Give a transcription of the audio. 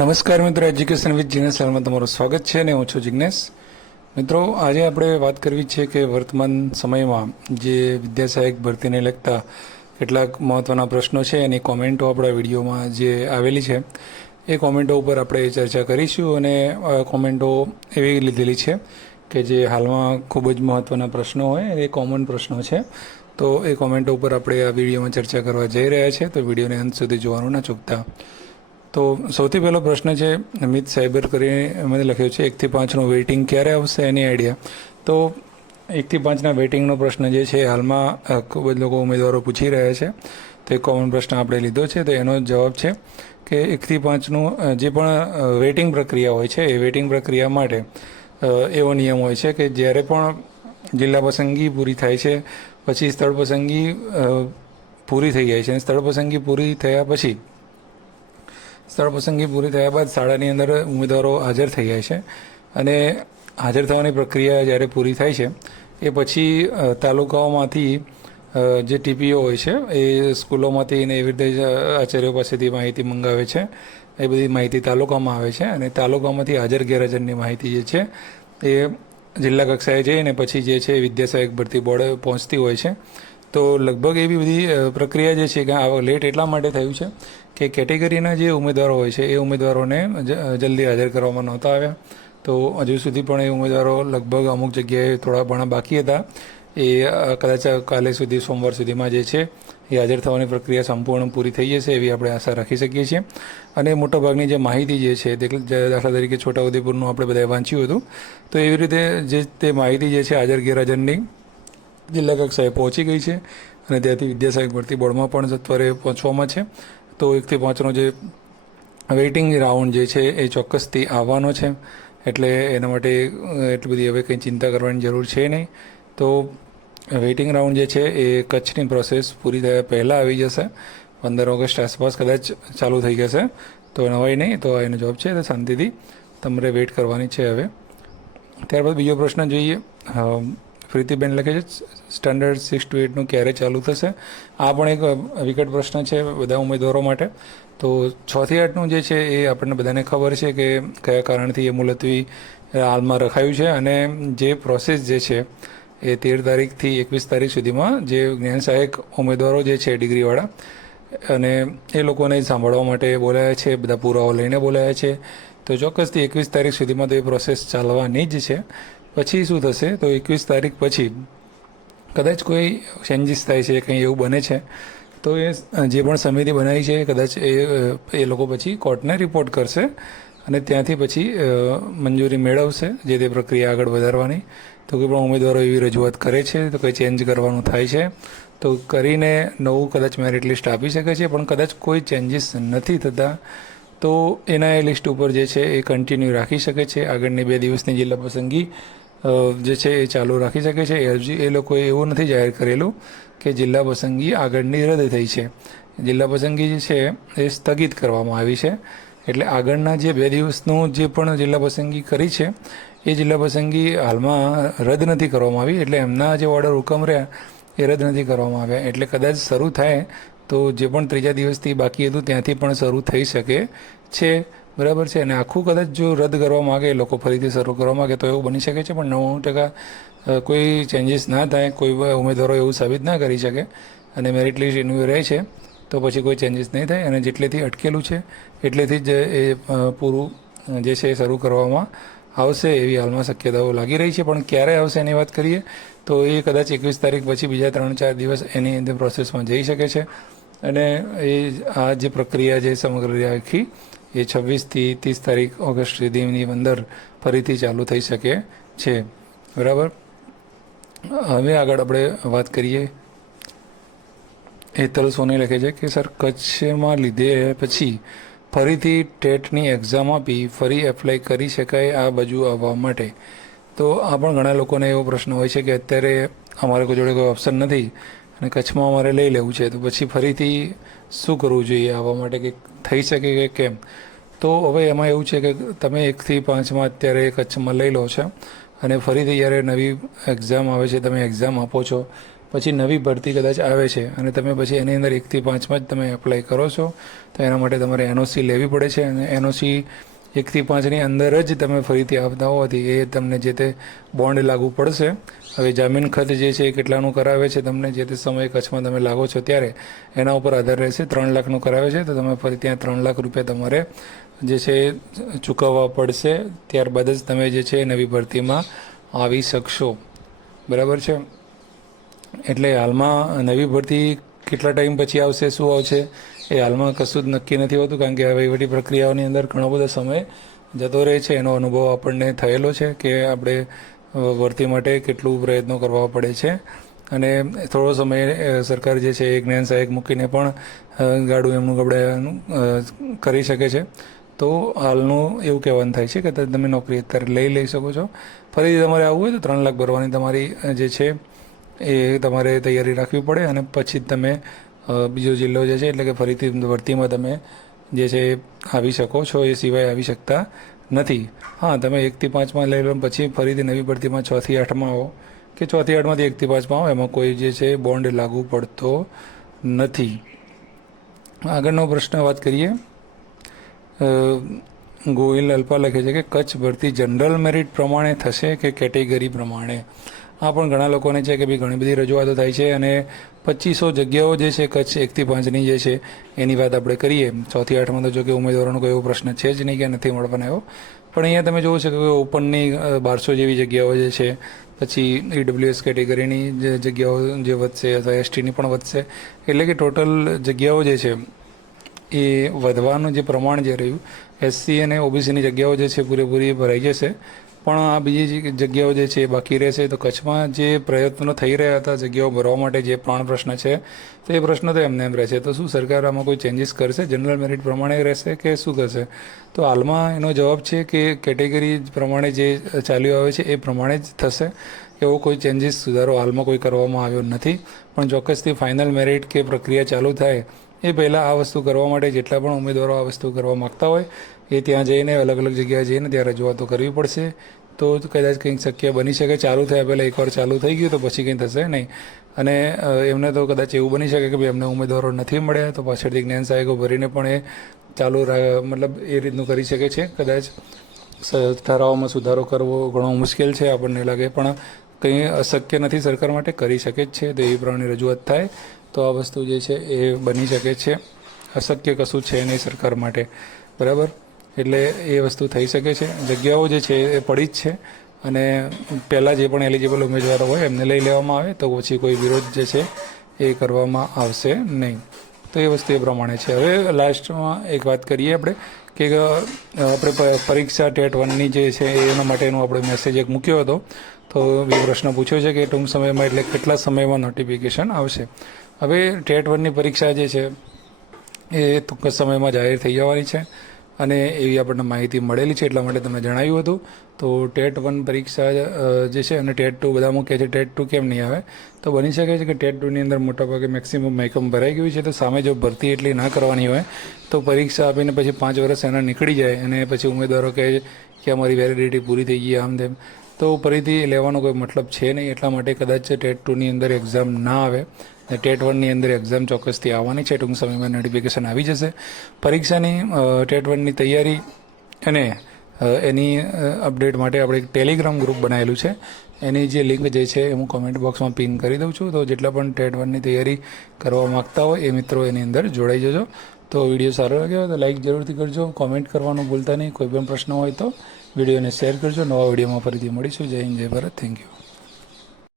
નમસ્કાર મિત્રો, education with Jinesh ચેનલમાં તમારું સ્વાગત છે અને હું છું જિગ્નેશ. મિત્રો, આજે આપણે વાત કરવી છે કે વર્તમાન સમયમાં જે વિદ્યા સહાયક ભરતીને લગતા કેટલાક મહત્ત્વના પ્રશ્નો છે એની કોમેન્ટો આપણા વિડીયોમાં જે આવેલી છે એ કોમેન્ટો ઉપર આપણે ચર્ચા કરીશું. અને કોમેન્ટો એવી લીધેલી છે કે જે હાલમાં ખૂબ જ મહત્ત્વના પ્રશ્નો હોય એ કોમન પ્રશ્નો છે, તો એ કોમેન્ટો ઉપર આપણે આ વિડીયોમાં ચર્ચા કરવા જઈ રહ્યા છે, તો વિડીયોને અંત સુધી જોવાનું ના ચૂકતા. તો સૌથી પહેલો પ્રશ્ન છે, અમિત સાયબર કરીને મને લખ્યો છે 1 થી 5નું વેઇટિંગ ક્યારે આવશે એની આઈડિયા. તો 1 થી 5ના વેઇટિંગનો પ્રશ્ન જે છે હાલમાં ખૂબ જ લોકો ઉમેદવારો પૂછી રહ્યા છે, તો એક કોમન પ્રશ્ન આપણે લીધો છે. તો એનો જવાબ છે કે 1 થી 5નું જે પણ વેઇટિંગ પ્રક્રિયા હોય છે એ વેઇટિંગ પ્રક્રિયા માટે એવો નિયમ હોય છે કે જ્યારે પણ જિલ્લા પસંદગી પૂરી થાય છે પછી સ્થળ પસંદગી પૂરી થઈ જાય છે, અને સ્થળ પસંદગી પૂરી થયા પછી બાદ શાળાની અંદર ઉમેદવારો હાજર થઈ જાય છે, અને હાજર થવાની પ્રક્રિયા જ્યારે પૂરી થાય છે એ પછી તાલુકાઓમાંથી જે ટીપીઓ હોય છે એ સ્કૂલોમાંથી ને એવી રીતે આચાર્યો પાસેથી માહિતી મંગાવે છે. એ બધી માહિતી તાલુકામાં આવે છે, અને તાલુકામાંથી હાજર ગેરહાજરની માહિતી જે છે એ જિલ્લા કક્ષાએ જઈને પછી જે છે વિદ્યા સહાયક ભરતી બોર્ડ પહોંચતી હોય છે. તો લગભગ એવી બધી પ્રક્રિયા જે છે કે આ લેટ એટલા માટે થયું છે કે કેટેગરીના જે ઉમેદવારો હોય છે એ ઉમેદવારોને જલ્દી હાજર કરવામાં નહોતા આવ્યા. તો હજુ સુધી પણ એ ઉમેદવારો લગભગ અમુક જગ્યાએ થોડા ઘણા બાકી હતા, એ કદાચ કાલે સુધી સોમવાર સુધીમાં જે છે એ હાજર થવાની પ્રક્રિયા સંપૂર્ણ પૂરી થઈ જશે એવી આપણે આશા રાખી શકીએ છીએ. અને મોટાભાગની જે માહિતી જે છે દાખલા તરીકે છોટાઉદેપુરનું આપણે બધાએ વાંચ્યું હતું, તો એવી રીતે જે તે માહિતી જે છે હાજર ગેરહાજરની જિલ્લા કક્ષાએ પહોંચી ગઈ છે, અને ત્યાંથી વિદ્યા સહાયક ભરતી બોર્ડમાં પણ સત્વરે પહોંચવામાં છે. તો 1 થી 5નો જે વેઇટિંગ રાઉન્ડ જે છે એ ચોક્કસથી આવવાનો છે, એટલે એના માટે એટલી બધી હવે કંઈ ચિંતા કરવાની જરૂર છે નહીં. તો વેઇટિંગ રાઉન્ડ જે છે એ કચ્છની પ્રોસેસ પૂરી થયા પહેલાં આવી જશે, 15 ઓગસ્ટ આસપાસ કદાચ ચાલુ થઈ જશે. તો નવાઈ નહીં, તો એનો જવાબ છે તો શાંતિથી તમારે વેઇટ કરવાની છે હવે. ત્યારબાદ બીજો પ્રશ્ન જોઈએ. પ્રીતિબેન લખે છે સ્ટાન્ડર્ડ 6 to 8નું ક્યારે ચાલુ થશે. આ પણ એક વિકટ પ્રશ્ન છે બધા ઉમેદવારો માટે. તો 6 થી 8નું જે છે એ આપણને બધાને ખબર છે કે કયા કારણથી એ મુલતવી હાલમાં રખાયું છે, અને જે પ્રોસેસ જે છે એ 13 તારીખથી 21 તારીખ સુધીમાં જે જ્ઞાન સહાયક ઉમેદવારો જે છે ડિગ્રીવાળા, અને એ લોકોને સાંભળવા માટે બોલાયા છે, બધા પુરાવો લઈને બોલાયા છે. તો ચોક્કસથી 21 તારીખ સુધીમાં તો એ પ્રોસેસ ચાલવાની જ છે. પછી શું થશે, તો 21 તારીખ પછી કદાચ કોઈ ચેન્જીસ થાય છે, કંઈ એવું બને છે તો એ જે પણ સમિતિ બનાવી છે કદાચ એ લોકો પછી કોર્ટને રિપોર્ટ કરશે, અને ત્યાંથી પછી મંજૂરી મેળવશે જે તે પ્રક્રિયા આગળ વધારવાની. તો કોઈ પણ ઉમેદવારો એવી રજૂઆત કરે છે તો કંઈ ચેન્જ કરવાનું થાય છે તો કરીને નવું કદાચ મેરિટ લિસ્ટ આપી શકે છે, પણ કદાચ કોઈ ચેન્જીસ નથી થતા તો એના એ લિસ્ટ ઉપર જે છે એ કન્ટિન્યુ રાખી શકે છે. આગળની 2 દિવસની જિલ્લા પસંદગી જે છે એ ચાલુ રાખી શકે છે. એ લોકોએ એવું નથી જાહેર કરેલું કે જિલ્લા પસંદગી આગળની રદ થઈ છે. જિલ્લા પસંદગી જે છે એ સ્થગિત કરવામાં આવી છે, એટલે આગળના જે 2 દિવસનું જે પણ જિલ્લા પસંદગી કરી છે એ જિલ્લા પસંદગી હાલમાં રદ નથી કરવામાં આવી, એટલે એમના જે ઓર્ડર હુકમ રહ્યા એ રદ નથી કરવામાં આવ્યા. એટલે કદાચ શરૂ થાય તો જે પણ 3જા દિવસથી બાકી હતું ત્યાંથી પણ શરૂ થઈ શકે છે, બરાબર છે. અને આખું કદાચ જો રદ કરવા માગે લોકો ફરીથી શરૂ કરવા માગે તો એવું બની શકે છે, પણ 99% કોઈ ચેન્જીસ ના થાય, કોઈ ઉમેદવારો એવું સાબિત ના કરી શકે અને મેરિટ લિસ્ટ એનું રહે છે તો પછી કોઈ ચેન્જીસ નહીં થાય, અને જેટલેથી અટકેલું છે એટલેથી જ એ પૂરું જે છે એ શરૂ કરવામાં આવશે એવી હાલમાં શક્યતાઓ લાગી રહી છે. પણ ક્યારે આવશે એની વાત કરીએ તો એ કદાચ 21 તારીખ પછી બીજા 3-4 દિવસ એની અંદર પ્રોસેસમાં જઈ શકે છે, અને એ આ જે પ્રક્રિયા છે સમગ્ર આખી એ 26 થી 30 તારીખ ઓગસ્ટ સુધીની અંદર ફરીથી ચાલુ થઈ શકે છે, બરાબર. હવે આગળ આપણે વાત કરીએ. હેતલ સોની લખે છે કે સર કચ્છમાં લીધે પછી ફરીથી ટેટની એક્ઝામ આપી ફરી એપ્લાય કરી શકાય આ બાજુ આવવા માટે. તો આ પણ ઘણા લોકોને એવો પ્રશ્ન હોય છે કે અત્યારે અમારે કોઈ જોડે કોઈ ઓપ્શન નથી અને કચ્છમાં અમારે લઈ લેવું છે, તો પછી ફરીથી શું કરવું જોઈએ આવવા માટે, કે થઈ શકે કે કેમ. તો હવે એમાં એવું છે કે તમે 1 થી 5માં અત્યારે કચ્છમાં લઈ લો છો, અને ફરીથી જ્યારે નવી એક્ઝામ આવે છે તમે એક્ઝામ આપો છો, પછી નવી ભરતી કદાચ આવે છે અને તમે પછી એની અંદર 1 થી 5માં જ તમે એપ્લાય કરો છો તો એના માટે તમારે એનઓસી લેવી પડે છે અને એનઓસી 1 થી 5ની અંદર જ તમે ફરીથી આવતા હોવાથી એ તમને જે તે બોન્ડ લાગુ પડશે. હવે જામીન ખર્ચ જે છે એ કેટલાનું કરાવે છે તમને જે તે સમયે કચ્છમાં તમે લાગો છો ત્યારે એના ઉપર આધાર રહેશે. 3 લાખનું કરાવે છે તો તમે ફરી ત્યાં 3 લાખ રૂપિયા તમારે જે છે ચૂકવવા પડશે. ત્યારબાદ જ તમે જે છે નવી ભરતીમાં આવી શકશો. બરાબર છે. એટલે હાલમાં નવી ભરતી કેટલા ટાઈમ પછી આવશે, શું આવશે એ હાલમાં કશું જ નક્કી નથી હોતું, કારણ કે આ વહીવટી પ્રક્રિયાઓની અંદર ઘણો બધો સમય જતો રહે છે. એનો અનુભવ આપણને થયેલો છે કે આપણે ભરતી માટે કેટલું પ્રયત્નો કરવા પડે છે અને થોડો સમય સરકાર જે છે એ જ્ઞાન સહાયક મૂકીને પણ ગાડું એમનું ગબડાનું કરી શકે છે. તો હાલનું એવું કહેવાનું થાય છે કે તમે નોકરી અત્યારે લઈ શકો છો. ફરીથી તમારે આવવું હોય તો 3 લાખ ભરવાની તમારી જે છે એ તમારે તૈયારી રાખવી પડે અને પછી જ તમે બીજો જિલ્લો જે છે એટલે કે ફરીથી ભરતીમાં તમે જે છે આવી શકો છો, એ સિવાય આવી શકતા નથી. હા, તમે 1 થી 5માં લઈ લો, પછી ફરીથી નવી ભરતીમાં 6 થી 8માં આવો કે 6 થી 8માંથી 1 થી 5માં આવો, એમાં કોઈ જે છે બોન્ડ લાગુ પડતો નથી. આગળનો પ્રશ્ન વાત કરીએ. ગોહિલ અલ્પા લખે છે કે કચ્છ ભરતી જનરલ મેરિટ પ્રમાણે થશે કે કેટેગરી પ્રમાણે? આ પણ ઘણા લોકોને છે કે ભાઈ ઘણી બધી રજૂઆતો થાય છે અને 2500 જગ્યાઓ જે છે કચ્છ 1 થી 5ની જે છે એની વાત આપણે કરીએ. 6 થી 8માં તો જો કે ઉમેદવારોનો કોઈ એવો પ્રશ્ન છે જ નહીં કે નથી મળવાનો એવો, પણ અહીંયા તમે જોવો છો કે ઓપનની 1200 જેવી જગ્યાઓ જે છે, પછી ઈડબ્લ્યુએસ કેટેગરીની જગ્યાઓ જે વધશે અથવા એસટીની પણ વધશે. એટલે કે ટોટલ જગ્યાઓ જે છે એ વધવાનું જે પ્રમાણ જે રહ્યું, એસસી અને ઓબીસીની જગ્યાઓ જે છે પૂરેપૂરી ભરાઈ જશે, પણ આ બીજી જગ્યાઓ જે છે એ બાકી રહેશે. તો કચ્છમાં જે પ્રયત્નો થઈ રહ્યા હતા જગ્યાઓ ભરવા માટે, જે પ્રાણ પ્રશ્ન છે, તો એ પ્રશ્ન તો એમને એમ રહેશે. તો શું સરકાર આમાં કોઈ ચેન્જીસ કરશે? જનરલ મેરિટ પ્રમાણે રહેશે કે શું કરશે? તો હાલમાં એનો જવાબ છે કે કેટેગરી પ્રમાણે જે ચાલ્યું આવે છે એ પ્રમાણે જ થશે. એવો કોઈ ચેન્જીસ, સુધારો હાલમાં કોઈ કરવામાં આવ્યો નથી, પણ ચોક્કસથી ફાઇનલ મેરિટ કે પ્રક્રિયા ચાલુ થાય એ પહેલાં આ વસ્તુ કરવા માટે જેટલા પણ ઉમેદવારો આ વસ્તુ કરવા માગતા હોય એ ત્યાં જઈને અલગ અલગ જગ્યાએ જઈને ત્યાં રજૂઆતો કરવી પડશે. તો કદાચ કંઈક શક્ય બની શકે. ચાલુ થયા પહેલાં એકવાર ચાલુ થઈ ગયું તો પછી કંઈ થશે નહીં. અને એમને તો કદાચ એવું બની શકે કે ભાઈ અમને ઉમેદવારો નથી મળ્યા, તો પાછળથી જ્ઞાન સહાયકો ભરીને પણ એ ચાલુ મતલબ એ રીતનું કરી શકે છે. કદાચ ઠરાવોમાં સુધારો કરવો ઘણો મુશ્કેલ છે આપણને લાગે, પણ કંઈ અશક્ય નથી, સરકાર માટે કરી શકે જ છે. તો એ પ્રમાણે રજૂઆત થાય તો આ વસ્તુ જે છે એ બની શકે છે. અશક્ય કશું છે નહીં સરકાર માટે. બરાબર, એટલે એ વસ્તુ થઈ શકે છે. જગ્યાઓ જે છે એ પડી જ છે અને પહેલાં જે પણ એલિજિબલ ઉમેદવારો હોય એમને લઈ લેવામાં આવે તો પછી કોઈ વિરોધ જે છે એ કરવામાં આવશે નહીં. તો એ વસ્તુ એ પ્રમાણે છે. હવે લાસ્ટમાં એક વાત કરીએ આપણે કે આપણે પરીક્ષા ટેટ 1ની જે છે એના માટેનો આપણે મેસેજ એક મૂક્યો હતો. તો એ પ્રશ્ન પૂછ્યો છે કે ટૂંક સમયમાં એટલે કેટલા સમયમાં નોટિફિકેશન આવશે? હવે ટેટ 1ની પરીક્ષા જે છે એ ટૂંક સમયમાં જાહેર થઈ જવાની છે અને એવી આપણને માહિતી મળેલી છે, એટલા માટે તમને જણાવ્યું હતું. તો ટેટ 1 પરીક્ષા જે છે અને ટેટ 2, બધા મૂકે છે ટેટ 2 કેમ નહીં આવે? તો બની શકે છે કે ટેટ 2ની અંદર મોટાભાગે મેક્સિમમ એકમ ભરાઈ ગયું છે, તો સામે જો ભરતી એટલી ના કરવાની હોય તો પરીક્ષા આપીને પછી 5 વર્ષ એના નીકળી જાય અને પછી ઉમેદવારો કહે કે અમારી વેલિડિટી પૂરી થઈ ગઈ આમ તેમ, તો ફરીથી લેવાનો કોઈ મતલબ છે નહીં. એટલા માટે કદાચ ટેટ 2ની અંદર એક્ઝામ ના આવે. ટેટ 1ની અંદર એક્ઝામ ચોક્કસથી આવવાની છે. ટૂંક સમયમાં નોટિફિકેશન આવી જશે. પરીક્ષાની ટેટ 1ની તૈયારી અને એની અપડેટ માટે આપણે એક ટેલિગ્રામ ગ્રુપ બનાવેલું છે. એની જે લિંક જે છે હું કોમેન્ટ બોક્સમાં પિન કરી દઉં છું. તો જેટલા પણ ટેટ 1ની તૈયારી કરવા માગતા હોય એ મિત્રો એની અંદર જોડાઈ જજો. તો વિડીયો સારો લાગ્યો હોય તો લાઇક જરૂરથી કરજો, કોમેન્ટ કરવાનું ભૂલતા નહીં. કોઈ પણ પ્રશ્ન હોય તો વિડીયોને શેર કરજો. નવા વિડીયોમાં ફરીથી મળીશું. જય હિન્દ, જય ભારત. Thank you.